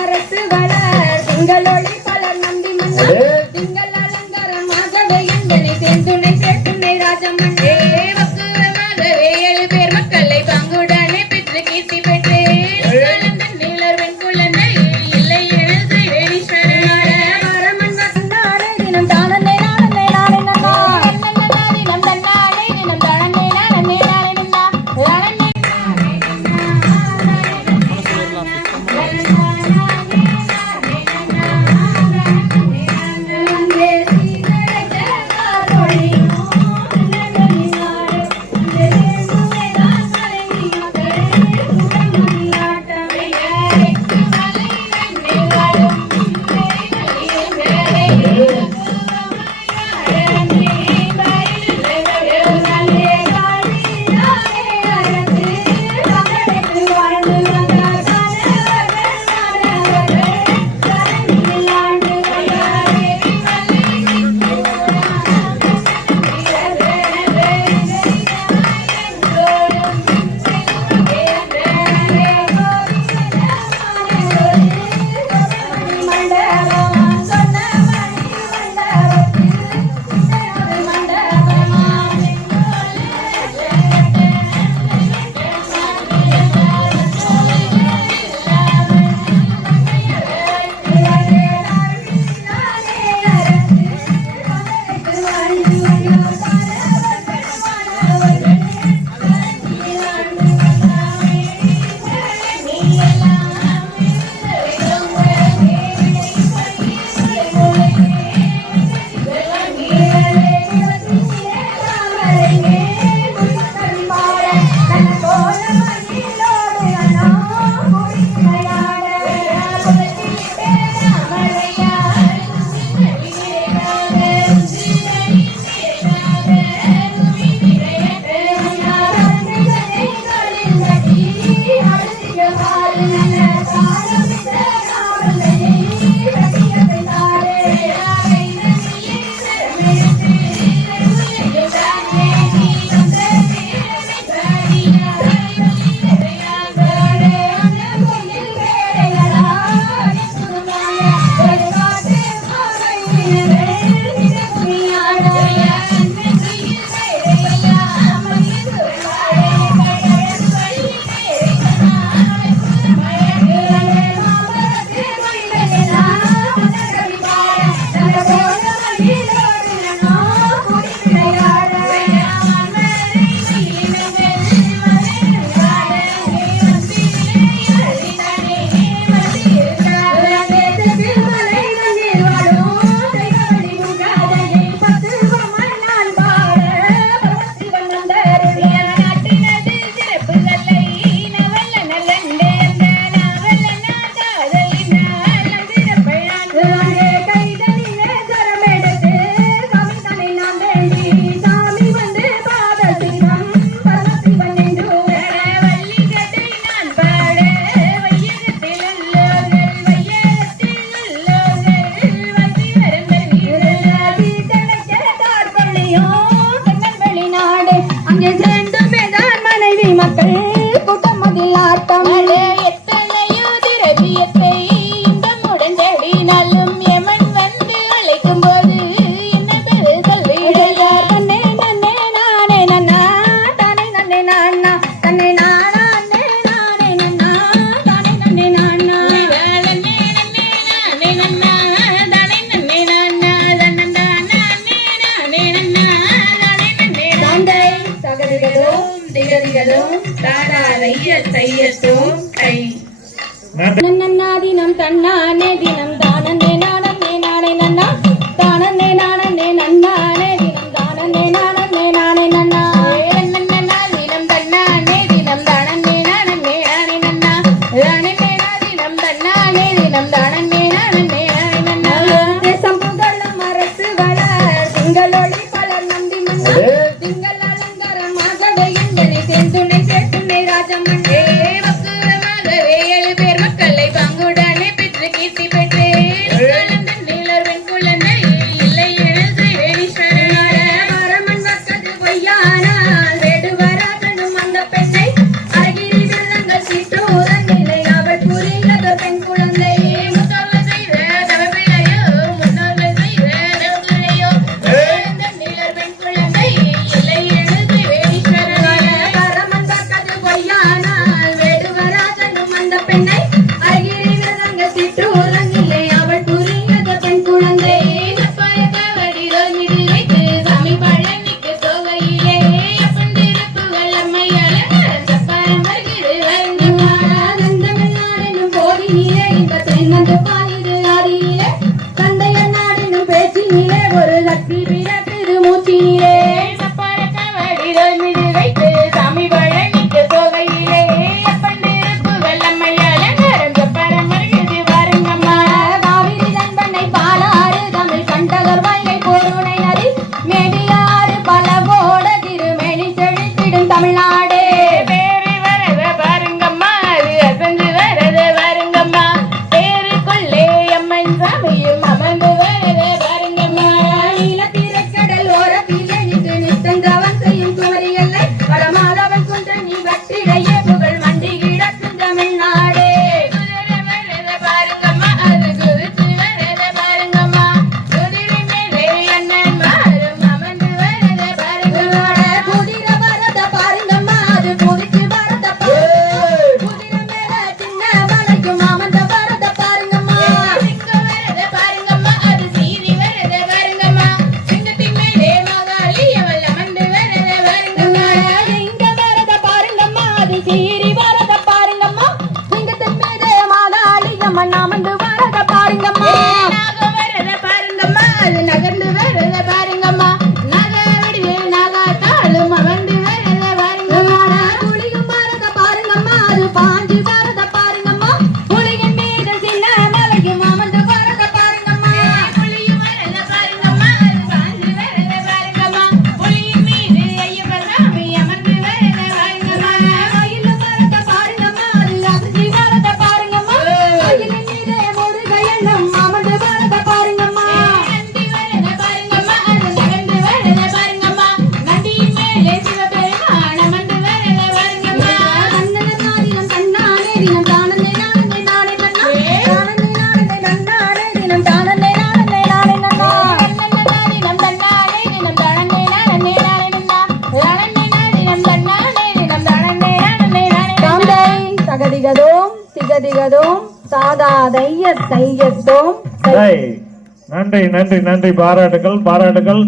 அரசு வளர் திங்களொளி பலர் நம்பி மன்னர் திங்கள் சாமி திகதிகளும் நன்னாதினம் தன்னானே தினம் தானே நானே நானே நன்னா தானே நானே நன்னானே தினம் தானே நானே நானே நன்னா தேசம் புகழும் அரசு வளர் திங்களொளி பலர் நம்பி மன்னர் திங்கள் கட்டி விரட்டுது மூச்சினிலே சப்பரக்க வடிகள் மிது வைத்து சாமி பழனிக்கு தொகையிலே அப்பன் திருப்புகள் நம்மை அலங்காரம் சப்பரம் வருகிறது பாருங்கம்மா காவிரி தன்பனை பாலாறு தமிழ் கண்டகர் வாங்கை பொருணை ஜகதோம் சாதா தைய தையத்தோம் நன்றி நன்றி நன்றி. பாராட்டுகள் பாராட்டுகள்